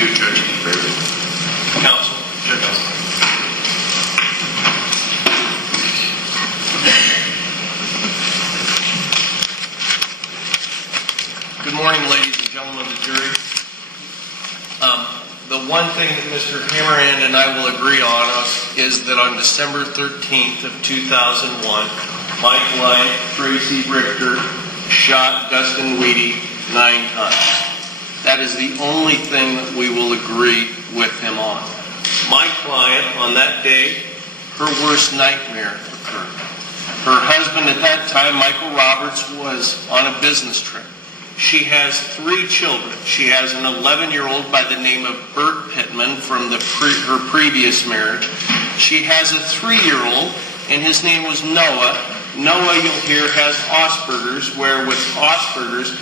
you, Judge Bailey. Counsel. Judge. Good morning, ladies and gentlemen of the jury. The one thing that Mr. Hammerhand and I will agree on is that on December 13th of 2001, my client, Tracy Richter, shot Dustin Weedy 9 times. That is the only thing that we will agree with him on. My client, on that day, her worst nightmare occurred. Her husband at that time, Michael Roberts, was on a business trip. She has 3 children. She has an 11-year-old by the name of Bert Pittman from her previous marriage. She has a 3-year-old, and his name was Noah. Noah, you'll hear, has Asperger's, where with Asperger's,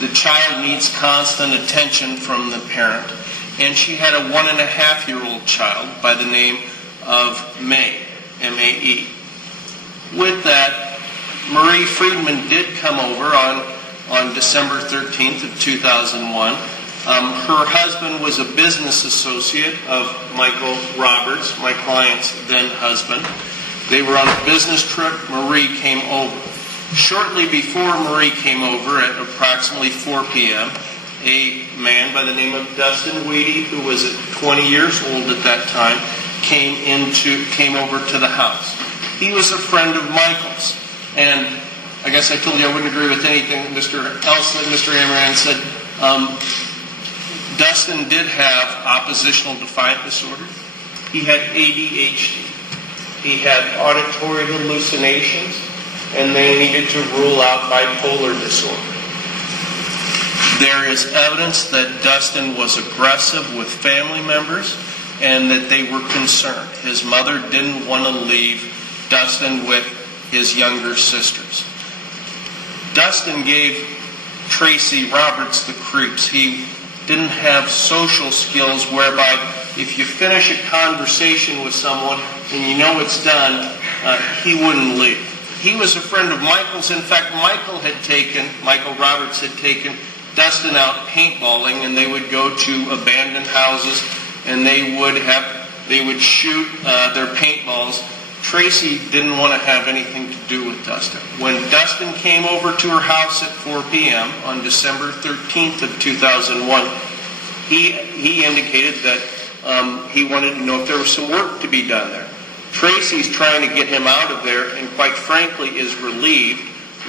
the child needs constant attention from the parent. And she had a 1.5-year-old child by the name of May, M-A-E. With that, Marie Friedman did come over on December 13th of 2001. Her husband was a business associate of Michael Roberts, my client's then husband. They were on a business trip. Marie came over. Shortly before Marie came over at approximately 4 p.m., a man by the name of Dustin Weedy, who was 20 years old at that time, came over to the house. He was a friend of Michael's, and I guess I told you I wouldn't agree with anything that Mr. Hammerhand said. Dustin did have oppositional defiant disorder. He had ADHD. He had auditory hallucinations, and they needed to rule out bipolar disorder. There is evidence that Dustin was aggressive with family members and that they were concerned. His mother didn't want to leave Dustin with his younger sisters. Dustin gave Tracy Roberts the creeps. He didn't have social skills whereby if you finish a conversation with someone and you know it's done, he wouldn't leave. He was a friend of Michael's. In fact, Michael Roberts had taken Dustin out paintballing, and they would go to abandoned houses and they would shoot their paintballs. Tracy didn't want to have anything to do with Dustin. When Dustin came over to her house at 4 p.m. on December 13th of 2001, he indicated that he wanted to know if there was some work to be done there. Tracy's trying to get him out of there, and quite frankly is relieved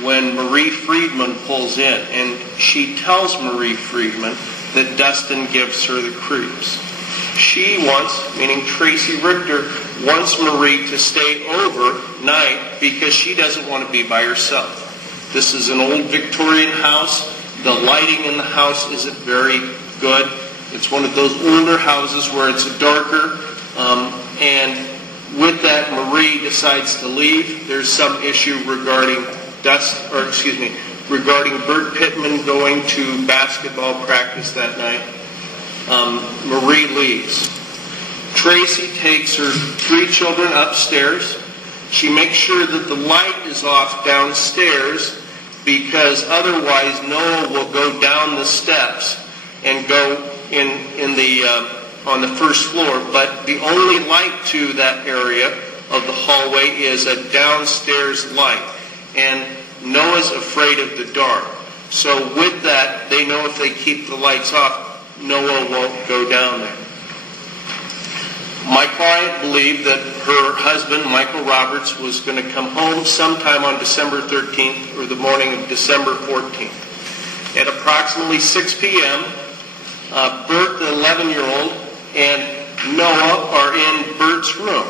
when Marie Friedman pulls in, and she tells Marie Friedman that Dustin gives her the creeps. She wants, meaning Tracy Richter, wants Marie to stay overnight because she doesn't want to be by herself. This is an old Victorian house. The lighting in the house isn't very good. It's one of those older houses where it's darker. And with that, Marie decides to leave. There's some issue regarding regarding Bert Pittman going to basketball practice that night. Marie leaves. Tracy takes her 3 children upstairs. She makes sure that the light is off downstairs because otherwise Noah will go down the steps and go on the first floor. But the only light to that area of the hallway is a downstairs light. And Noah's afraid of the dark. So with that, they know if they keep the lights off, Noah won't go down there. My client believed that her husband, Michael Roberts, was going to come home sometime on December 13th or the morning of December 14th. At approximately 6 p.m., Bert, the 11-year-old, and Noah are in Bert's room.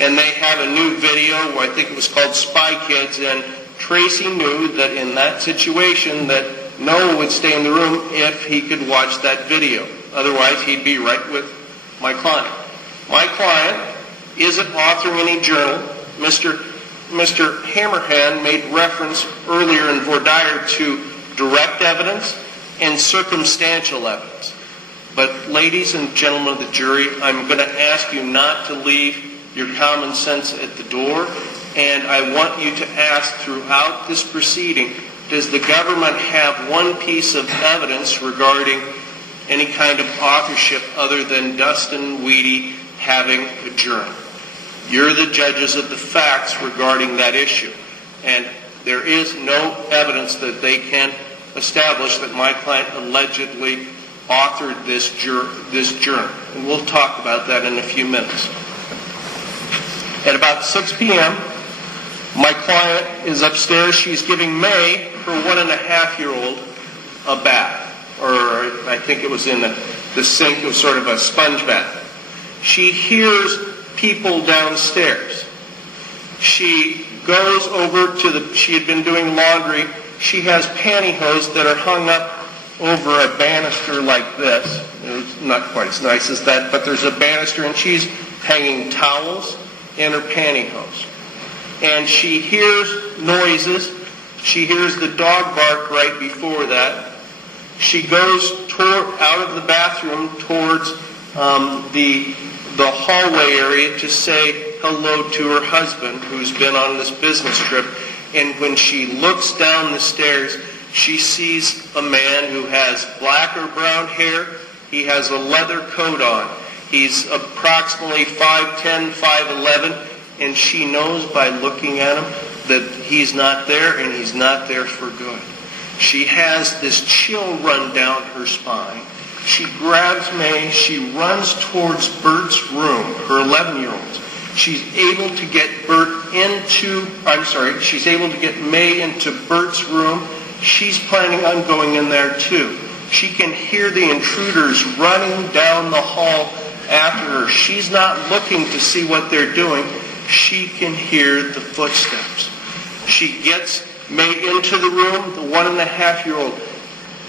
And they have a new video, I think it was called Spy Kids, and Tracy knew that in that situation that Noah would stay in the room if he could watch that video. Otherwise, he'd be right with my client. My client isn't authoring any journal. Mr. Hammerhand made reference earlier in voir dire to direct evidence and circumstantial evidence. But ladies and gentlemen of the jury, I'm going to ask you not to leave your common sense at the door, and I want you to ask throughout this proceeding, does the government have one piece of evidence regarding any kind of authorship other than Dustin Weedy having a journal. You're the judges of the facts regarding that issue. And there is no evidence that they can establish that my client allegedly authored this journal. And we'll talk about that in a few minutes. At about 6 p.m., my client is upstairs. She's giving May, her 1.5-year-old, a bath. Or I think it was in the sink. It was sort of a sponge bath. She hears people downstairs. She goes over to she had been doing laundry. She has pantyhose that are hung up over a banister like this. It's not quite as nice as that, but there's a banister, and she's hanging towels and her pantyhose. And she hears noises. She hears the dog bark right before that. She goes out of the bathroom towards the hallway area to say hello to her husband, who's been on this business trip. And when she looks down the stairs, she sees a man who has black or brown hair. He has a leather coat on. He's approximately 5'10", 5'11", and she knows by looking at him that he's not there, and he's not there for good. She has this chill run down her spine. She grabs May. She runs towards Bert's room, her 11-year-old. She's able to get she's able to get May into Bert's room. She's planning on going in there too. She can hear the intruders running down the hall after her. She's not looking to see what they're doing. She can hear the footsteps. She gets May into the room, the 1.5-year-old.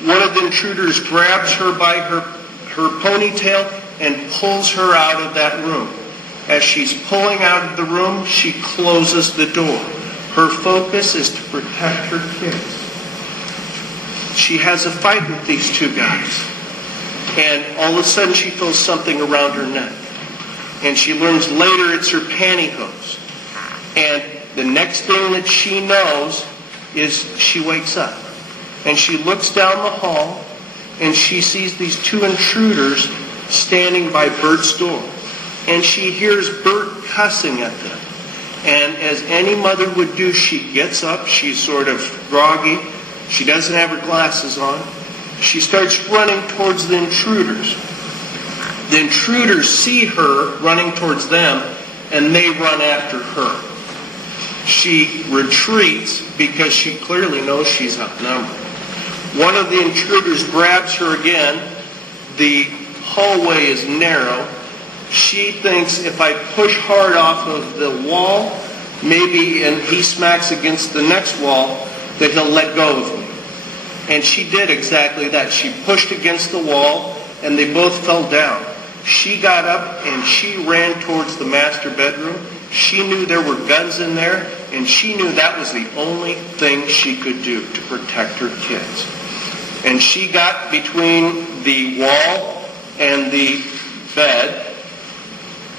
One of the intruders grabs her by her ponytail and pulls her out of that room. As she's pulling out of the room, she closes the door. Her focus is to protect her kids. She has a fight with these two guys. And all of a sudden she feels something around her neck. And she learns later it's her pantyhose. And the next thing that she knows is she wakes up. And she looks down the hall and she sees these two intruders standing by Bert's door. And she hears Bert cussing at them. And as any mother would do, she gets up. She's sort of groggy. She doesn't have her glasses on. She starts running towards the intruders. The intruders see her running towards them, and they run after her. She retreats because she clearly knows she's outnumbered. One of the intruders grabs her again. The hallway is narrow. She thinks if I push hard off of the wall, maybe, and he smacks against the next wall, that he'll let go of me. And she did exactly that. She pushed against the wall, and they both fell down. She got up, and she ran towards the master bedroom. She knew there were guns in there, and she knew that was the only thing she could do to protect her kids. And she got between the wall and the bed.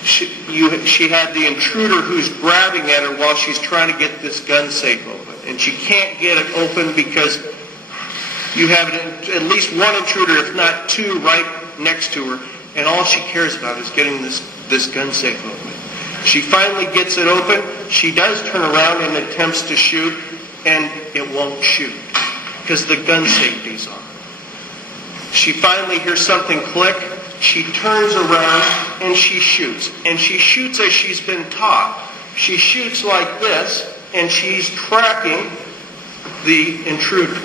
She had the intruder who's grabbing at her while she's trying to get this gun safe open. And she can't get it open because you have at least one intruder, if not two, right next to her. And all she cares about is getting this gun safe open. She finally gets it open. She does turn around and attempts to shoot, and it won't shoot because the gun safety's on. She finally hears something click. She turns around and she shoots. And she shoots as she's been taught. She shoots like this, and she's tracking the intruder.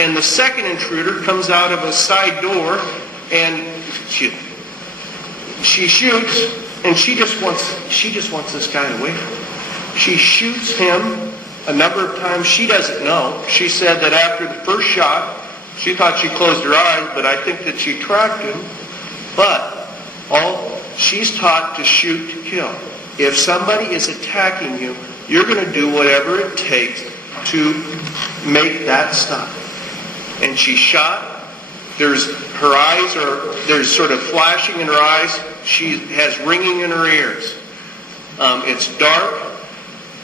And the second intruder comes out of a side door, and she shoots, and she just wants this guy away from her. She shoots him a number of times. She doesn't know. She said that after the first shot, she thought she closed her eyes, but I think that she tracked him. But she's taught to shoot to kill. If somebody is attacking you, you're going to do whatever it takes to make that stop. And she shot. There's sort of flashing in her eyes. She has ringing in her ears. It's dark.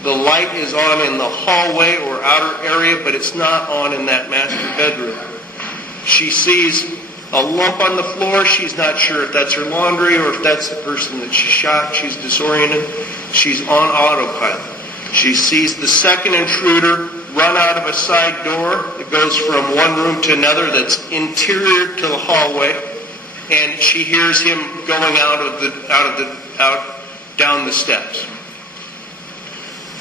The light is on in the hallway or outer area, but it's not on in that master bedroom. She sees A lump on the floor, she's not sure if that's her laundry or if that's the person that she shot. She's disoriented. She's on autopilot. She sees the second intruder run out of a side door that goes from one room to another that's interior to the hallway, and she hears him going out down the steps.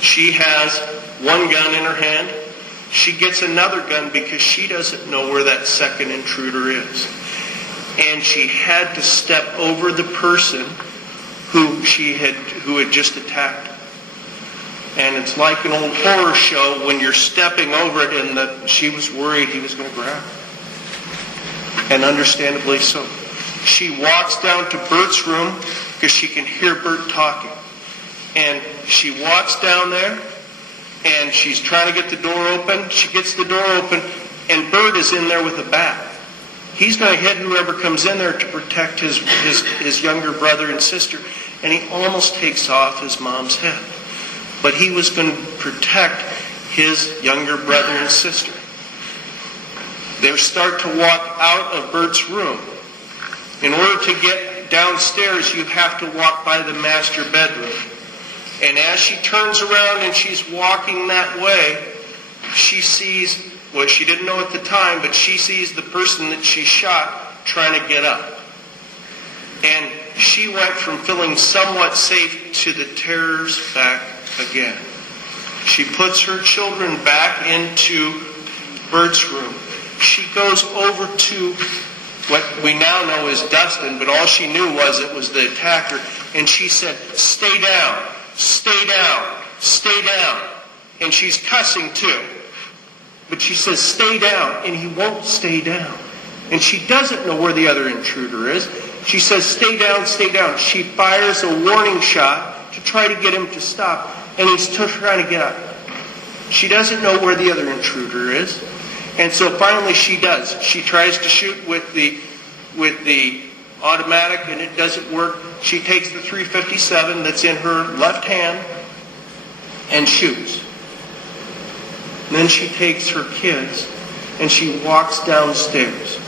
She has one gun in her hand. She gets another gun because she doesn't know where that second intruder is. And she had to step over the person who had just attacked her. And it's like an old horror show when you're stepping over it, and that she was worried he was going to grab her. And understandably so. She walks down to Bert's room because she can hear Bert talking. And she walks down there, and she's trying to get the door open. She gets the door open, and Bert is in there with a bat. He's going to hit whoever comes in there to protect his younger brother and sister. And he almost takes off his mom's head. But he was going to protect his younger brother and sister. They start to walk out of Bert's room. In order to get downstairs, you have to walk by the master bedroom. And as she turns around and she's walking that way, she sees, well, she didn't know at the time, but she sees the person that she shot trying to get up. And she went from feeling somewhat safe to the terrors back again. She puts her children back into Bert's room. She goes over to what we now know is Dustin, but all she knew was it was the attacker. And she said, "Stay down, stay down, stay down." And she's cussing too. But she says, "Stay down," and he won't stay down. And she doesn't know where the other intruder is. She says, "Stay down, stay down." She fires a warning shot to try to get him to stop, and he's still trying to get up. She doesn't know where the other intruder is. And so finally she does. She tries to shoot with the automatic, and it doesn't work. She takes the .357 that's in her left hand and shoots. And then she takes her kids and she walks downstairs.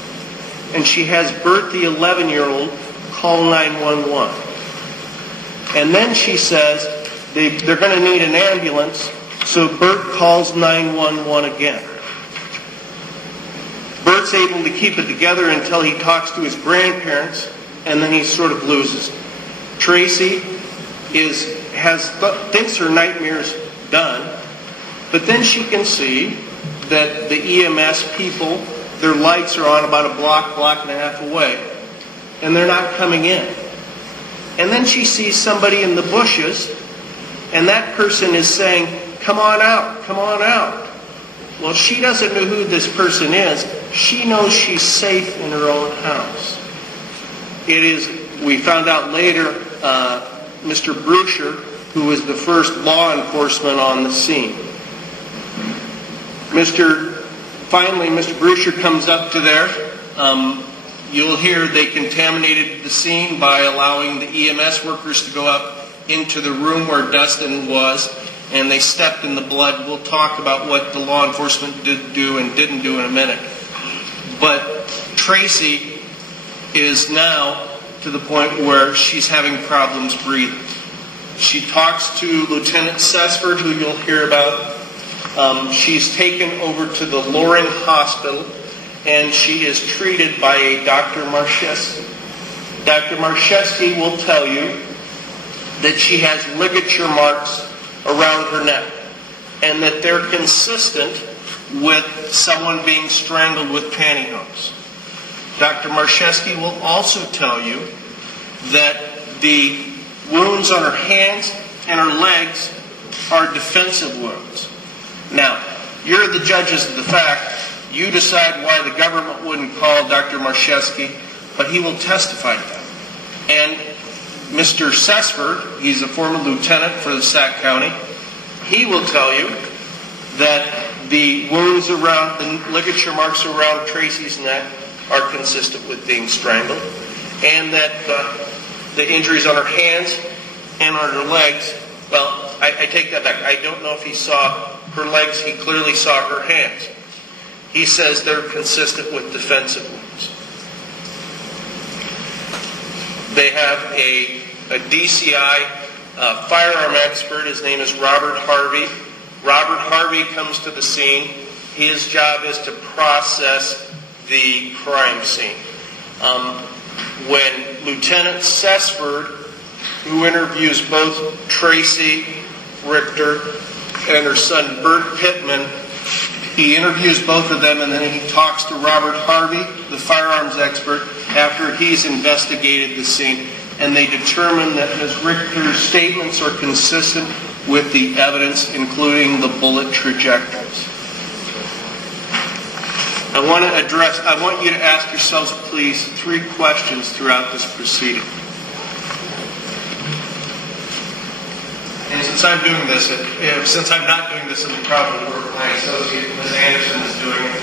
And she has Bert, the 11-year-old, call 911. And then she says they're going to need an ambulance, so Bert calls 911 again. Bert's able to keep it together until he talks to his grandparents, and then he sort of loses it. Tracy thinks her nightmare's done, but then she can see that the EMS people, their lights are on about a block and a half away, and they're not coming in. And then she sees somebody in the bushes, and that person is saying, "Come on out, come on out." Well, she doesn't know who this person is. She knows she's safe in her own house. We found out later, Mr. Brusher, who was the first law enforcement on the scene. Finally, Mr. Brusher comes up to there. You'll hear they contaminated the scene by allowing the EMS workers to go up into the room where Dustin was, and they stepped in the blood. We'll talk about what the law enforcement did do and didn't do in a minute. But Tracy is now to the point where she's having problems breathing. She talks to Lieutenant Sesford, who you'll hear about. She's taken over to the Loring Hospital, and she is treated by a Dr. Marcheski. Dr. Marcheski will tell you that she has ligature marks around her neck, and that they're consistent with someone being strangled with pantyhose. Dr. Marcheski will also tell you that the wounds on her hands and her legs are defensive wounds. Now, you're the judges of the fact. You decide why the government wouldn't call Dr. Marcheski, but he will testify to that. And Mr. Sesford, he's a former lieutenant for the Sac County, he will tell you that the wounds around, the ligature marks around Tracy's neck are consistent with being strangled, and that the injuries on her hands and on her legs, well, I take that back. I don't know if he saw her legs. He clearly saw her hands. He says they're consistent with defensive wounds. They have a DCI firearm expert. His name is Robert Harvey. Robert Harvey comes to the scene. His job is to process the crime scene. When Lieutenant Sessford, who interviews both Tracy Richter and her son Bert Pittman, he interviews both of them, and then he talks to Robert Harvey, the firearms expert, after he's investigated the scene, and they determine that Ms. Richter's statements are consistent with the evidence, including the bullet trajectories. I want you to ask yourselves, please, 3 questions throughout this proceeding. And since I'm doing this, since I'm not doing this in the proper order, my associate, Ms. Anderson, is doing it.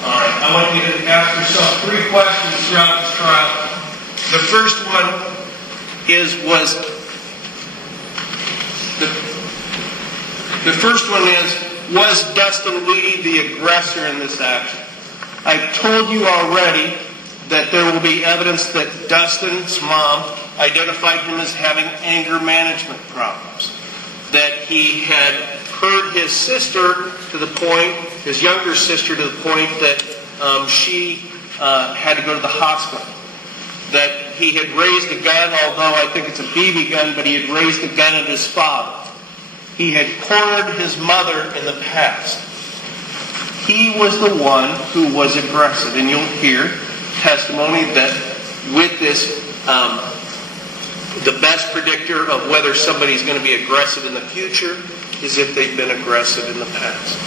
All right. I want you to ask yourself 3 questions throughout this trial. The first one is, was Dustin Weedy the aggressor in this action? I've told you already that there will be evidence that Dustin's mom identified him as having anger management problems, that he had hurt his sister to the point, his younger sister to the point that she had to go to the hospital, that he had raised a gun, although I think it's a BB gun, but he had raised a gun at his father. He had cornered his mother in the past. He was the one who was aggressive, and you'll hear testimony that with this, the best predictor of whether somebody's going to be aggressive in the future is if they've been aggressive in the past.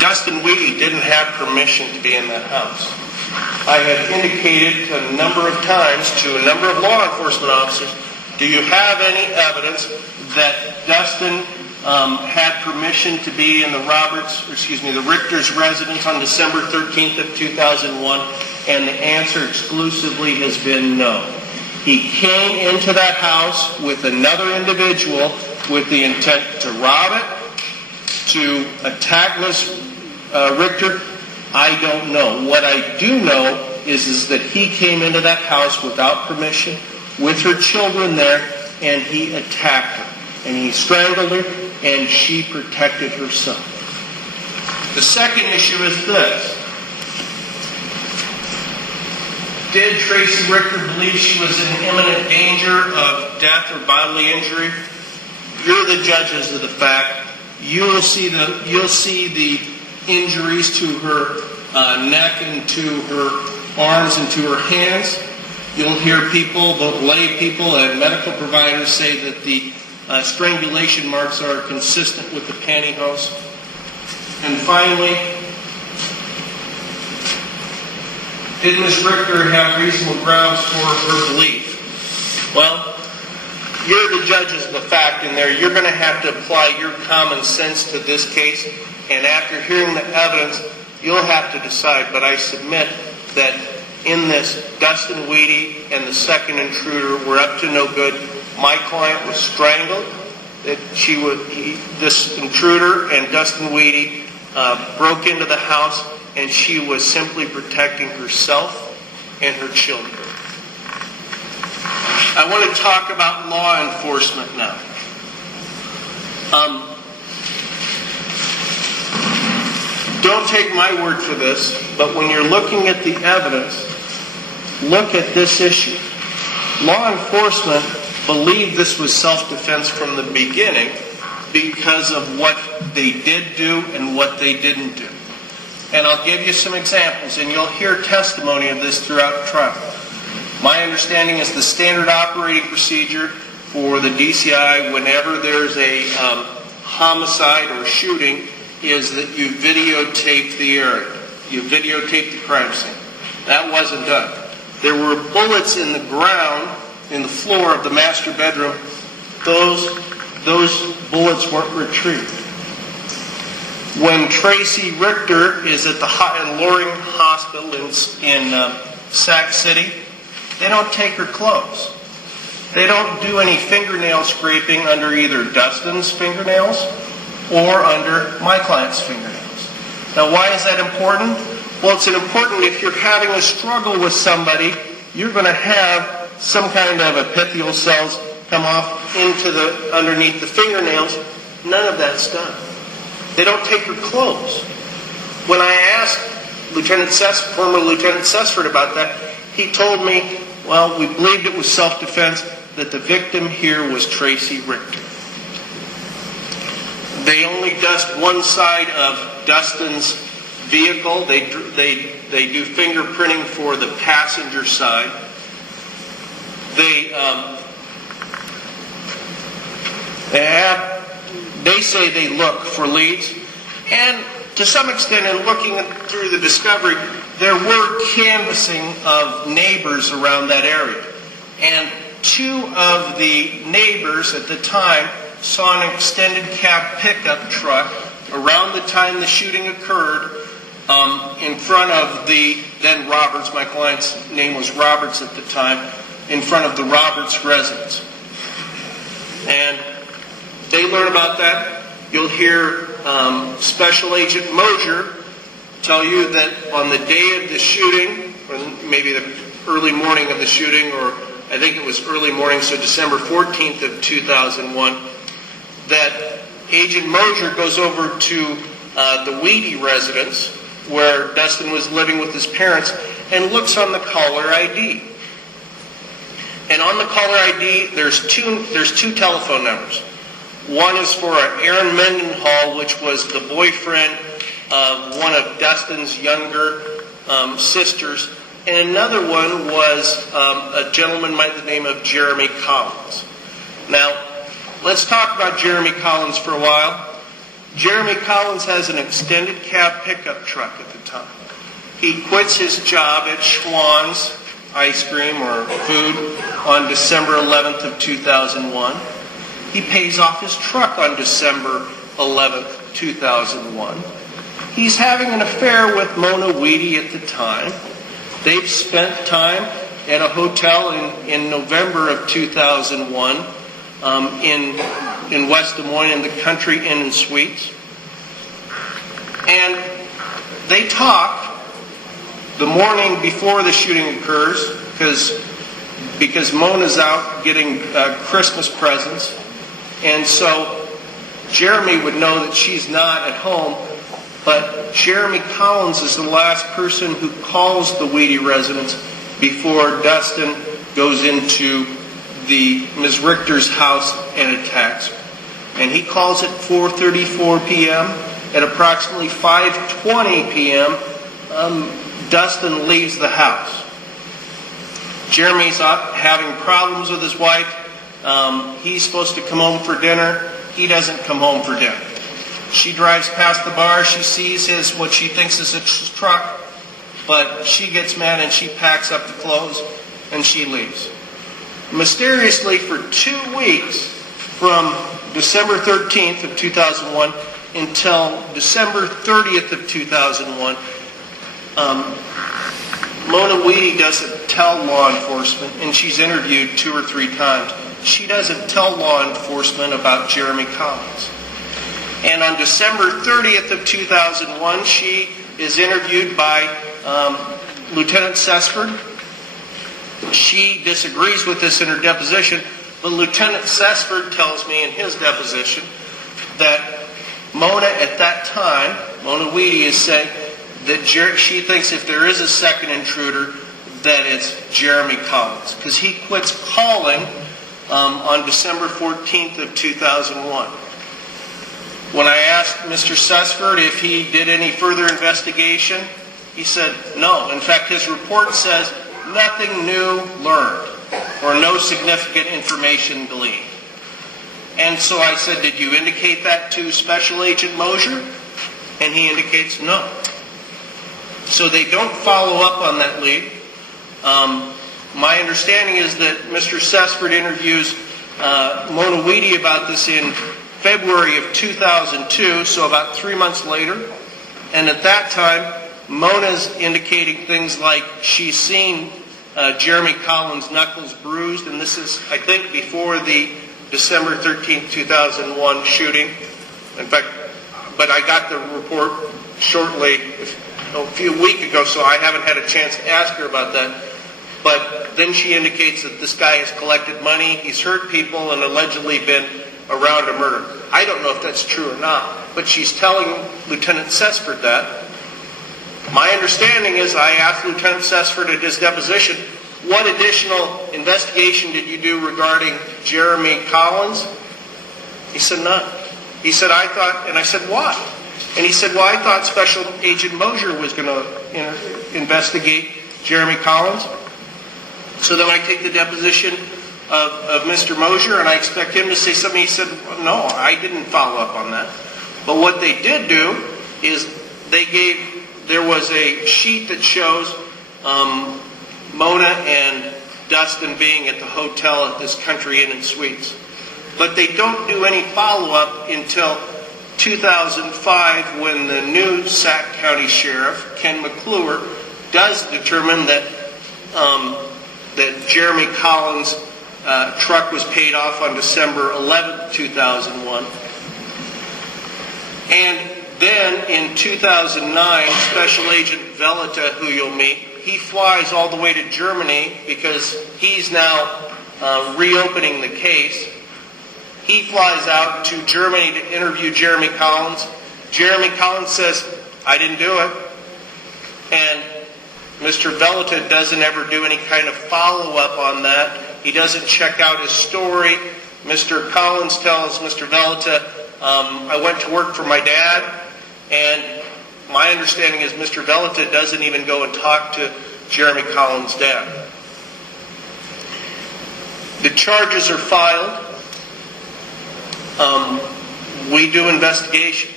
Dustin Weedy didn't have permission to be in that house. I had indicated a number of times to a number of law enforcement officers, do you have any evidence that Dustin had permission to be in the Richter's residence on December 13th of 2001? And the answer exclusively has been no. He came into that house with another individual with the intent to rob it, to attack Ms. Richter. I don't know. What I do know is that he came into that house without permission, with her children there, and he attacked her. And he strangled her, and she protected herself. The second issue is this. Did Tracy Richter believe she was in imminent danger of death or bodily injury? You're the judges of the fact. You'll see the injuries to her neck and to her arms and to her hands. You'll hear people, both lay people and medical providers, say that the strangulation marks are consistent with the pantyhose. And finally, did Ms. Richter have reasonable grounds for her belief? Well, you're the judges of the fact in there. You're going to have to apply your common sense to this case. And after hearing the evidence, you'll have to decide. But I submit that in this, Dustin Weedy and the second intruder were up to no good. My client was strangled. This intruder and Dustin Weedy broke into the house, and she was simply protecting herself and her children. I want to talk about law enforcement now. Don't take my word for this, but when you're looking at the evidence, look at this issue. Law enforcement believed this was self-defense from the beginning because of what they did do and what they didn't do. And I'll give you some examples, and you'll hear testimony of this throughout the trial. My understanding is the standard operating procedure for the DCI whenever there's a homicide or shooting is that you videotape the area. You videotape the crime scene. That wasn't done. There were bullets in the ground, in the floor of the master bedroom. Those bullets weren't retrieved. When Tracy Richter is at the Loring Hospital in Sac City, they don't take her clothes. They don't do any fingernail scraping under either Dustin's fingernails or under my client's fingernails. Now, why is that important? Well, it's important if you're having a struggle with somebody, you're going to have some kind of epithelial cells come off into the underneath the fingernails. None of that's done. They don't take her clothes. When I asked former Lieutenant Sessford about that, he told me, well, we believed it was self-defense, that the victim here was Tracy Richter. They only dust one side of Dustin's vehicle. They do fingerprinting for the passenger side. They say they look for leads, and to some extent, in looking through the discovery, there were canvassing of neighbors around that area, and two of the neighbors at the time saw an extended cab pickup truck around the time the shooting occurred in front of the then Roberts. My client's name was Roberts at the time, in front of the Roberts residence. And they learn about that. You'll hear Special Agent Mosier tell you that on the day of the shooting, or maybe the early morning of the shooting, or I think it was early morning, so December 14th of 2001, that Agent Mosier goes over to the Weedy residence where Dustin was living with his parents and looks on the caller ID. And on the caller ID, there's two telephone numbers. One is for Aaron Mendenhall, which was the boyfriend of one of Dustin's younger sisters, and another one was a gentleman by the name of Jeremy Collins. Now, let's talk about Jeremy Collins for a while. Jeremy Collins has an extended cab pickup truck at the time. He quits his job at Schwann's Ice Cream or Food on December 11th of 2001. He pays off his truck on December 11th, 2001. He's having an affair with Mona Weedy at the time. They've spent time at a hotel in November of 2001 in West Des Moines in the Country Inn and Suites. And they talk the morning before the shooting occurs because Mona's out getting Christmas presents. And so Jeremy would know that she's not at home, but Jeremy Collins is the last person who calls the Weedy residence before Dustin goes into the Ms. Richter's house and attacks her. And he calls at 4:34 p.m. At approximately 5:20 p.m., Dustin leaves the house. Jeremy's out having problems with his wife. He's supposed to come home for dinner. He doesn't come home for dinner. She drives past the bar. She sees what she thinks is a truck, but she gets mad and she packs up the clothes and she leaves. Mysteriously, for 2 weeks, from December 13th of 2001 until December 30th of 2001, Mona Weedy doesn't tell law enforcement, and she's interviewed 2 or 3 times. She doesn't tell law enforcement about Jeremy Collins. And on December 30th of 2001, she is interviewed by Lieutenant Sessford. She disagrees with this in her deposition, but Lieutenant Sessford tells me in his deposition that Mona at that time, Mona Weedy, is saying that she thinks if there is a second intruder, that it's Jeremy Collins, because he quits calling on December 14th of 2001. When I asked Mr. Sessford if he did any further investigation, he said no. In fact, his report says nothing new learned or no significant information gleaned. And so I said, did you indicate that to Special Agent Mosier? And he indicates no. So they don't follow up on that lead. My understanding is that Mr. Sessford interviews Mona Weedy about this in February of 2002, so about 3 months later. And at that time, Mona's indicating things like she's seen Jeremy Collins' knuckles bruised, and this is, I think, before the December 13th, 2001 shooting. In fact, but I got the report shortly, a few weeks ago, so I haven't had a chance to ask her about that. But then she indicates that this guy has collected money, he's hurt people, and allegedly been around a murder. I don't know if that's true or not, but she's telling Lieutenant Sesford that. My understanding is I asked Lieutenant Sesford at his deposition, what additional investigation did you do regarding Jeremy Collins? He said, none. He said, I thought, and I said, why? And he said, well, I thought Special Agent Mosier was going to investigate Jeremy Collins. So then I take the deposition of Mr. Mosier, and I expect him to say something. He said, no, I didn't follow up on that. But what they did do is there was a sheet that shows Mona and Dustin being at the hotel at this Country Inn and Suites. But they don't do any follow-up until 2005 when the new Sac County Sheriff, Ken McClure, does determine that Jeremy Collins' truck was paid off on December 11th, 2001. And then in 2009, Special Agent Velita, who you'll meet, he flies all the way to Germany because he's now reopening the case. He flies out to Germany to interview Jeremy Collins. Jeremy Collins says, I didn't do it. And Mr. Velita doesn't ever do any kind of follow-up on that. He doesn't check out his story. Mr. Collins tells Mr. Velita, I went to work for my dad, and my understanding is Mr. Velita doesn't even go and talk to Jeremy Collins' dad. The charges are filed. We do investigation.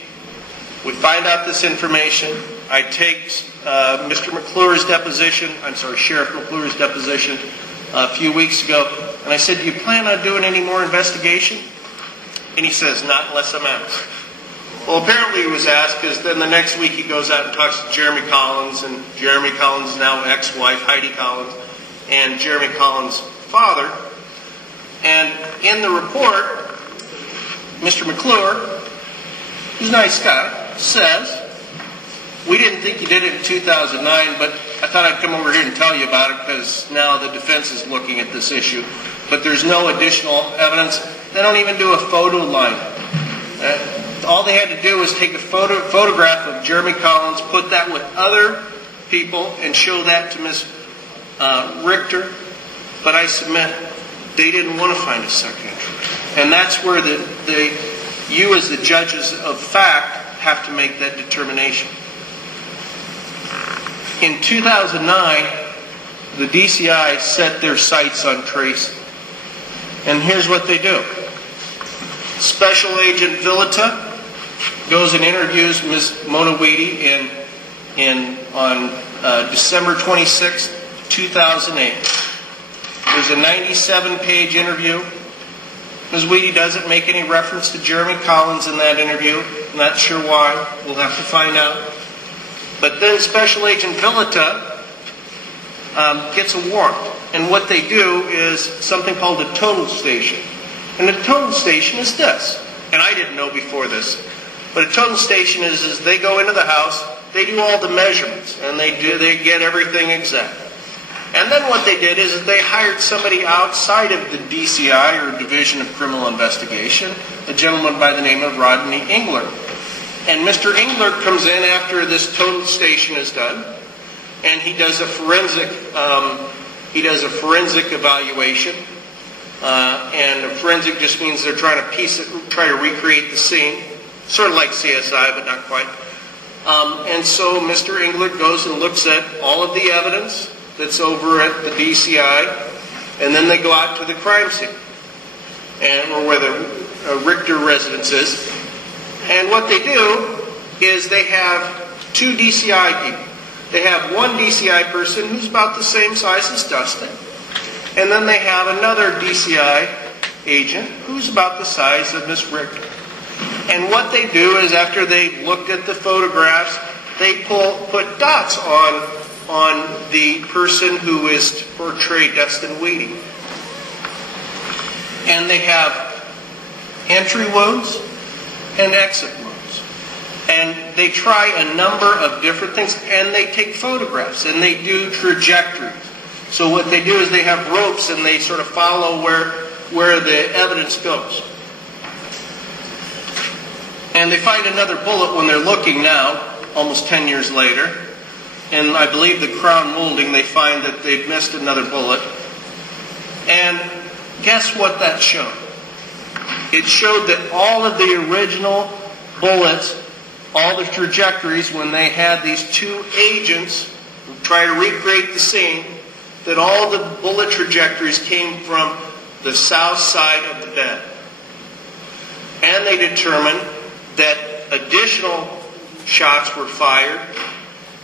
We find out this information. I take Mr. McClure's deposition, Sheriff McClure's deposition a few weeks ago, and I said, do you plan on doing any more investigation? And he says, not unless I'm asked. Well, apparently he was asked, because then the next week he goes out and talks to Jeremy Collins, and Jeremy Collins' now ex-wife, Heidi Collins, and Jeremy Collins' father. And in the report, Mr. McClure, who's a nice guy, says, we didn't think you did it in 2009, but I thought I'd come over here and tell you about it because now the defense is looking at this issue. But there's no additional evidence. They don't even do a photo line. All they had to do was take a photograph of Jeremy Collins, put that with other people, and show that to Ms. Richter. But I submit they didn't want to find a second entry. And that's where you as the judges of fact have to make that determination. In 2009, the DCI set their sights on Tracy. And here's what they do. Special Agent Velita goes and interviews Ms. Mona Weedy on December 26, 2008. There's a 97-page interview. Ms. Weedy doesn't make any reference to Jeremy Collins in that interview. I'm not sure why. We'll have to find out. But then Special Agent Velita gets a warrant. And what they do is something called a total station. And a total station is this. And I didn't know before this. But a total station is they go into the house, they do all the measurements, and they get everything exact. And then what they did is they hired somebody outside of the DCI, or Division of Criminal Investigation, a gentleman by the name of Rodney Engler. And Mr. Engler comes in after this total station is done, and he does a forensic evaluation. And a forensic just means they're trying to try to recreate the scene, sort of like CSI, but not quite. And so Mr. Engler goes and looks at all of the evidence that's over at the DCI, and then they go out to the crime scene, or where the Richter residence is. And what they do is they have two DCI people. They have one DCI person who's about the same size as Dustin, and then they have another DCI agent who's about the size of Miss Richter. And what they do is after they looked at the photographs, they put dots on the person who is to portray Dustin Weedy. And they have entry wounds, and exit wounds. And they try a number of different things, and they take photographs, and they do trajectories. So what they do is they have ropes, and they sort of follow where the evidence goes. And they find another bullet when they're looking now, almost 10 years later. And I believe the crown molding, they find that they've missed another bullet. And guess what that showed? It showed that all of the original bullets, all the trajectories, when they had these two agents try to recreate the scene, that all the bullet trajectories came from the south side of the bed. And they determined that additional shots were fired,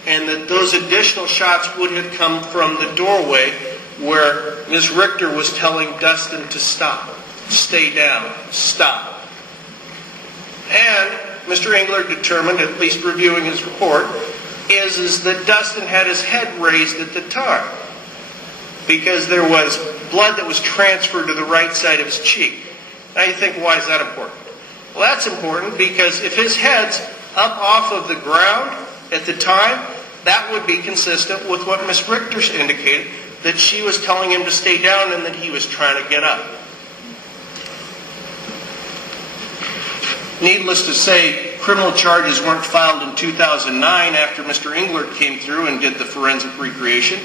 and that those additional shots would have come from the doorway where Ms. Richter was telling Dustin to stop, stay down, stop. And Mr. Engler determined, at least reviewing his report, is that Dustin had his head raised at the time because there was blood that was transferred to the right side of his cheek. Now you think, why is that important? Well, that's important because if his head's up off of the ground at the time, that would be consistent with what Ms. Richter indicated, that she was telling him to stay down and that he was trying to get up. Needless to say, criminal charges weren't filed in 2009 after Mr. Engler came through and did the forensic recreation.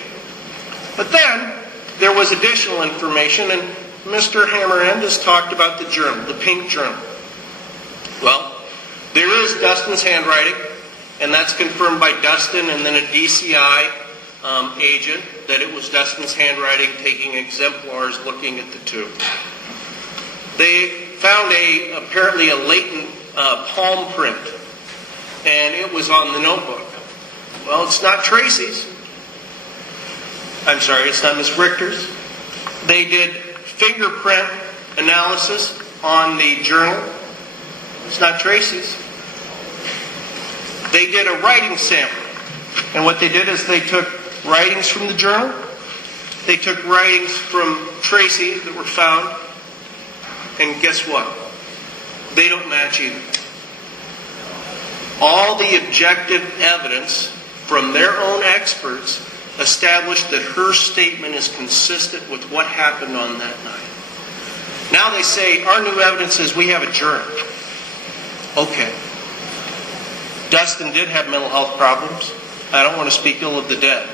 But then there was additional information, and Mr. Hammerend has talked about the journal, the pink journal. Well, there is Dustin's handwriting, and that's confirmed by Dustin and then a DCI agent that it was Dustin's handwriting taking exemplars looking at the two. They found apparently a latent palm print, and it was on the notebook. Well, it's not Tracy's. I'm sorry, it's not Ms. Richter's. They did fingerprint analysis on the journal. It's not Tracy's. They did a writing sample. And what they did is they took writings from the journal. They took writings from Tracy that were found. And guess what? They don't match either. All the objective evidence from their own experts established that her statement is consistent with what happened on that night. Now they say, our new evidence is we have a journal. Okay. Dustin did have mental health problems. I don't want to speak ill of the dead.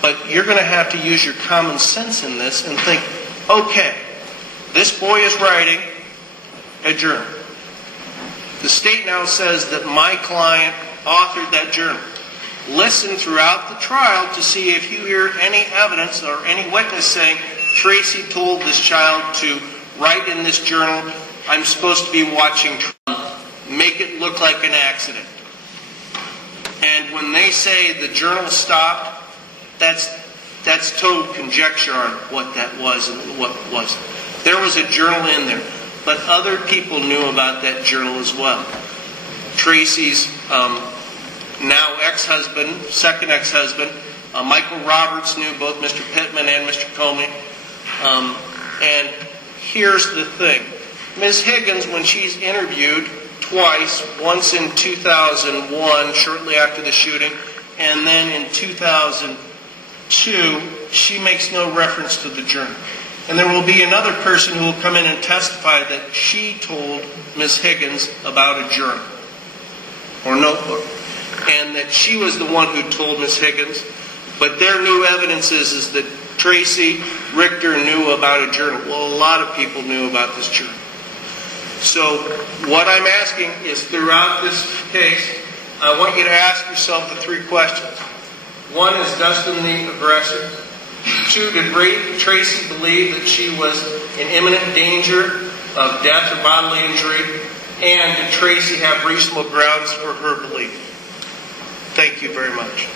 But you're going to have to use your common sense in this and think, okay, this boy is writing a journal. The state now says that my client authored that journal. Listen throughout the trial to see if you hear any evidence or any witness saying, Tracy told this child to write in this journal, I'm supposed to be watching Trump, make it look like an accident. And when they say the journal stopped, that's total conjecture on what that was and what wasn't. There was a journal in there, but other people knew about that journal as well. Tracy's now ex-husband, second ex-husband, Michael Roberts knew both Mr. Pittman and Mr. Comey. And here's the thing. Ms. Higgins, when she's interviewed twice, once in 2001, shortly after the shooting, and then in 2002, she makes no reference to the journal. And there will be another person who will come in and testify that she told Ms. Higgins about a journal or notebook, and that she was the one who told Ms. Higgins. But their new evidence is that Tracy Richter knew about a journal. Well, a lot of people knew about this journal. So what I'm asking is, throughout this case, I want you to ask yourself the three questions. One, is Dustin the aggressor? Two, did Tracy believe that she was in imminent danger of death or bodily injury? And did Tracy have reasonable grounds for her belief? Thank you very much.